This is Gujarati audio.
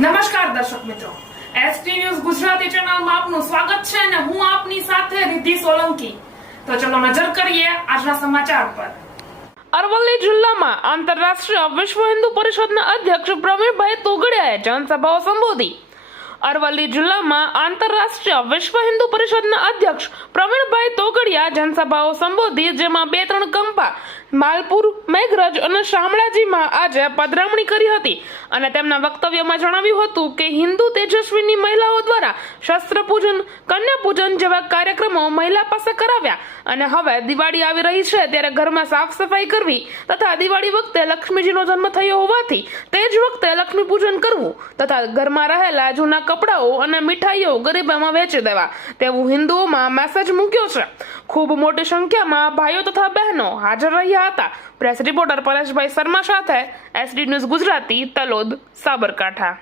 નમસ્કાર દર્શક મિત્રો. એસટી ન્યૂઝ ગુજરાતી ચેનલમાં આપનું સ્વાગત છે અને હું આપની સાથે રિદ્ધિ સોલંકી. તો ચલો નજર કરીએ આજના સમાચાર પર. અરવલ્લી જિલ્લામાં આંતરરાષ્ટ્રીય વિશ્વ હિન્દુ પરિષદના અધ્યક્ષ પ્રવીણભાઈ તોગડિયાએ જનસભાઓ સંબોધી. અરવલ્લી જિલ્લામાં આંતરરાષ્ટ્રીય વિશ્વ હિન્દુ પરિષદના અધ્યક્ષ પ્રવીણભાઈ તોગડિયા જનસભાઓ સંબોધી, જેમાં બે ત્રણ કંપા, માલપુર, મેઘરજ અને શામળાજીમાં આજે પધરામણી કરી હતી. અને તેમના વક્તવ્યમાં જણાવ્યું હતું કે, હિન્દુ તેજસ્વીની મહિલાઓ દ્વારા શસ્ત્ર પૂજન કન્યા પૂજન જેવા કાર્યક્રમો મહિલા પાસે કરાવ્યા. અને હવે દિવાળી આવી રહી છે, ત્યારે ઘરમાં સાફ સફાઈ કરવી તથા દિવાળી વખતે લક્ષ્મીજીનો જન્મ થયો હોવાથી તે જ વખતે લક્ષ્મી પૂજન કરવું તથા ઘરમાં રહેલા જૂના કપડાઓ અને મીઠાઈઓ ગરીબામાં વેચી દેવા. તેવું હિન્દુઓમાં મેસેજ મૂક્યો છે. ખૂબ મોટી સંખ્યામાં ભાઈઓ તથા બહેનો હાજર રહ્યા હતા. પ્રેસ રિપોર્ટર પરેશભાઈ શર્મા સાથે એસડી ન્યૂઝ ગુજરાતી તલોદ સાબરકાંઠા.